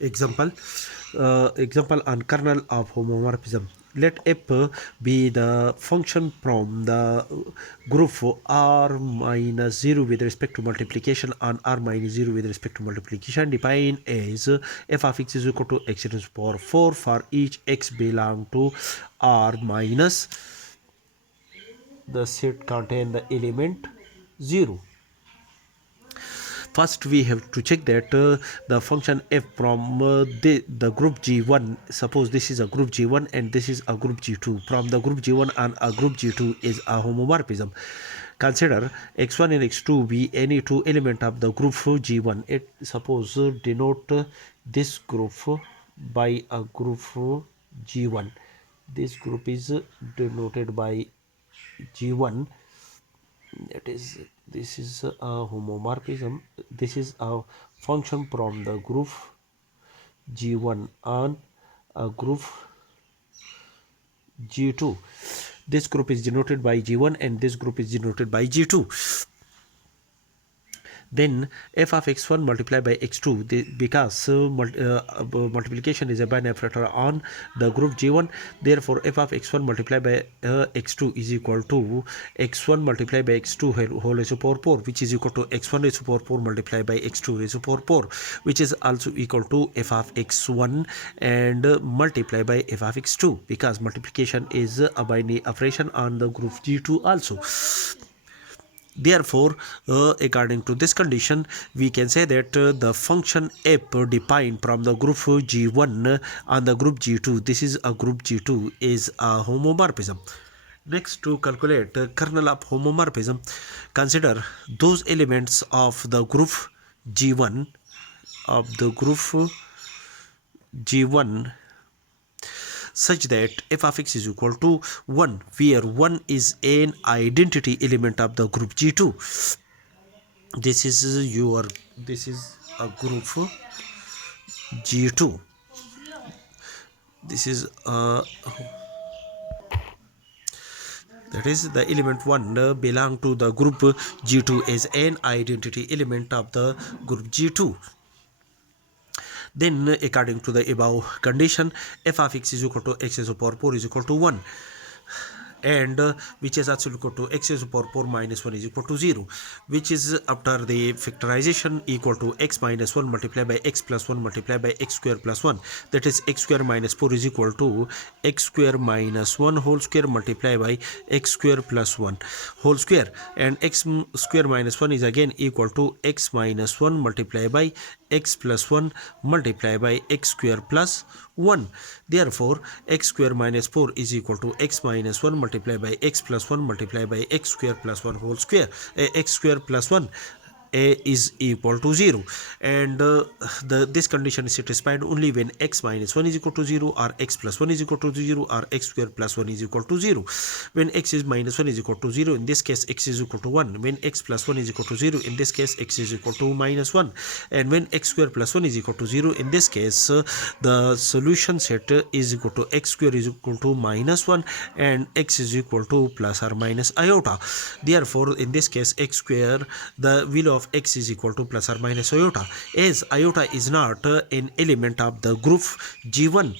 Example, example on kernel of homomorphism. Let f be the function from the group r minus 0 with respect to multiplication and r minus 0 with respect to multiplication, defined as f of x is equal to x to the power 4 for each x belong to r minus the set contain the element 0. First we have to check that the function f from the group g1, suppose this is a group g1 and this is a group g2, from the group g1 and a group g2 is a homomorphism. Consider x1 and x2 be any two element of the group g1. It suppose denote this group by a group g1. This group is denoted by g1. That is, this is a homomorphism. This is a function from the group g1 on a group g2. This group is denoted by g1 and this group is denoted by g2. Then f of x1 multiplied by x2, because multiplication is a binary operator on the group g1, therefore f of x1 multiplied by x2 is equal to x1 multiplied by x2 whole raised to power 4, which is equal to x1 raised to power 4 multiplied by x2 raised to power 4, which is also equal to f of x1 and multiplied by f of x2, because multiplication is a binary operation on the group g2 also. Therefore, according to this condition, we can say that the function f defined from the group g1 on the group g2, this is a group g2, is a homomorphism. Next, to calculate kernel of homomorphism, consider those elements of the group g1 such that f of x is equal to 1, where 1 is an identity element of the group g2. This is a group g2. This is that is, the element 1 belong to the group g2 as an identity element of the group g2. Then, according to the above condition, f of x is equal to x raised to power 4 is equal to 1, and which is also equal to x raised to power 4 minus 1 is equal to 0, which is after the factorization equal to x minus 1 multiplied by x plus 1 multiplied by x square plus 1. That is, x square minus 4 is equal to x square minus 1 whole square multiplied by x square plus 1 whole square, and x square minus 1 is again equal to x minus 1 multiplied by x plus 1 multiplied by x square plus 1. Therefore, x square minus 4 is equal to x minus 1 multiplied by x plus 1 multiplied by x square plus 1 whole square. X square plus 1 is equal to 0, and this condition is satisfied only when x minus 1 is equal to 0, or x plus 1 is equal to 0, or x square plus 1 is equal to 0. When x is minus 1 is equal to 0, in this case x is equal to 1. When x plus 1 is equal to 0, in this case x is equal to minus 1. And when x square plus 1 is equal to 0, in this case the solution set is equal to x square is equal to minus 1 and x is equal to plus or minus iota. Therefore, in this case x square, the value of x is equal to plus or minus iota, as iota is not an element of the group g1.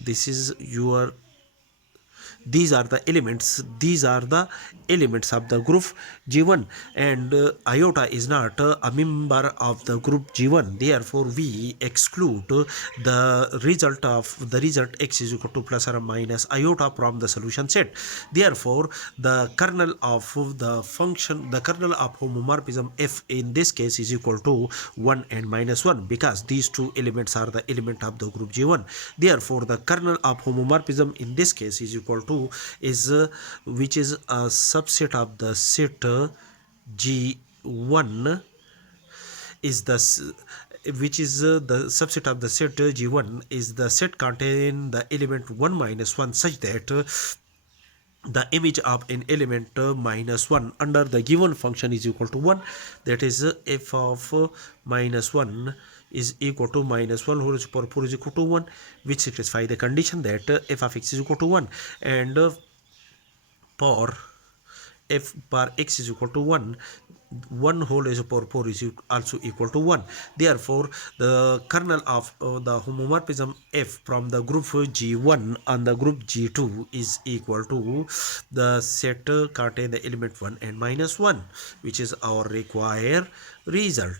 This is your these are the elements of the group g1, and iota is not a member of the group g1. Therefore, we exclude the result x is equal to plus or minus iota from the solution set. Therefore, the kernel of homomorphism f in this case is equal to 1 and minus 1, because these two elements are the element of the group g1. Therefore, the kernel of homomorphism in this case is equal to which is a subset of the set g1 is the which is the subset of the set g1 is the set contain the element 1 minus 1, such that the image of an element minus 1 under the given function is equal to 1. That is, f of minus 1 is equal to minus 1 whole raised to power 4 is equal to 1, which satisfy the condition that f of x is equal to 1, and for f bar x is equal to 1, 1 whole raised to power 4 is also equal to 1. Therefore, the kernel of the homomorphism f from the group G1 on the group G2 is equal to the set contain the element 1 and minus 1, which is our required result.